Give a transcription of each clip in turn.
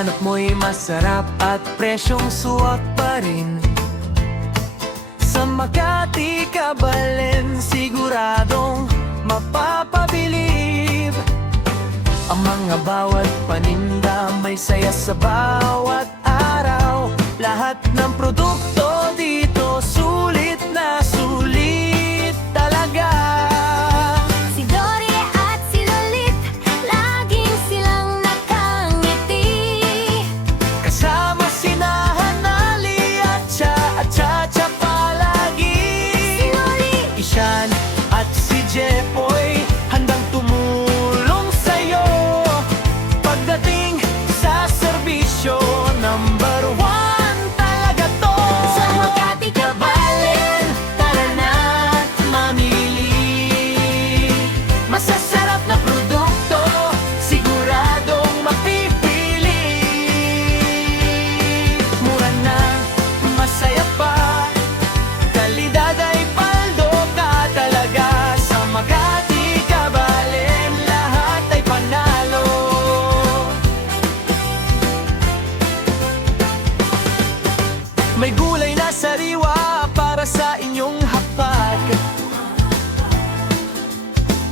hanap mo'y masarap at presyong suwak pa rin. Sa Makati Kabalen, siguradong mapapabilib. Ang mga bawat paninda may saya sa bawat araw. Lahat ng produkto dito sulit na sulit talaga. Si Dory at si Lolit, laging silang nakangiti. Kasama sina Hanali at Cha palagi. Si Loli, Ishan at si Jepoy, handang tumulong sa'yo. Pagdating sa serbisyo, number one talaga to. sa Makati Kabalen, tara na mamili. Masasarap na produkto, siguradong mapipili. Mura na, masaya pa, kalidad ay paldo ka talaga. Sa Makati Kabalen, lahat ay panalo. May gulay na sariwa para sa inyong hapag.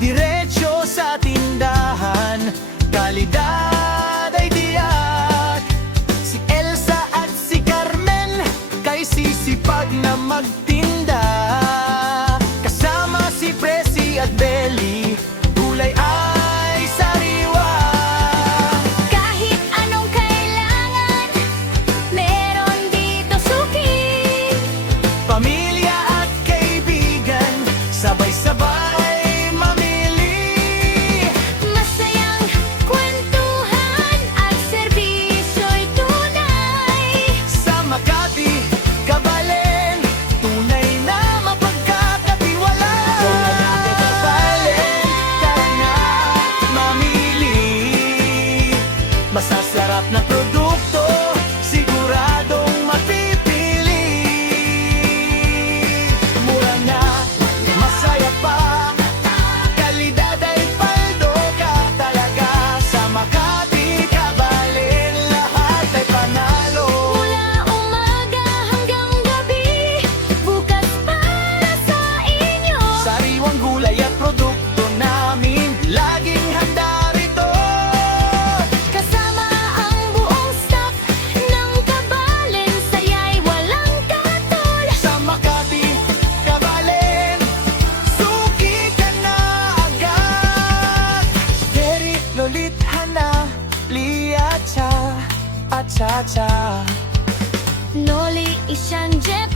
Diretso sa tindahan, kalidad ay tiyak. Si Elsa at si Carmen, kay sisipag na magtinda. Kasama si Presi at Belly, gulay ay sariwa. kahit anong kailangan, meron dito suki. Pamilya at kaibigan, sabay-sabay mamili. Masayang kwentuhan at serbisyo'y tunay. Sa Makati Kabalen, tunay na mapagkakatiwalaan. Sa Makati Kabalen, tara na mamili. Masasarap na produkto, siguradong mapipili. Mura na, masaya pa, kalidad ay paldo ka talaga. Sa Makati Kabalen, lahat ay panalo. Mula umaga hanggang gabi, bukas para sa inyo. Sariwang gulay at produkto namin, laging handa rito. Kasama ang buong staff ng Kabalen, saya'y walang katol. Sa Makati Kabalen, suki ka na agad. Derry, Lolit, Hana, Lia, Cha at Cha. Loli, Ishan, Jeff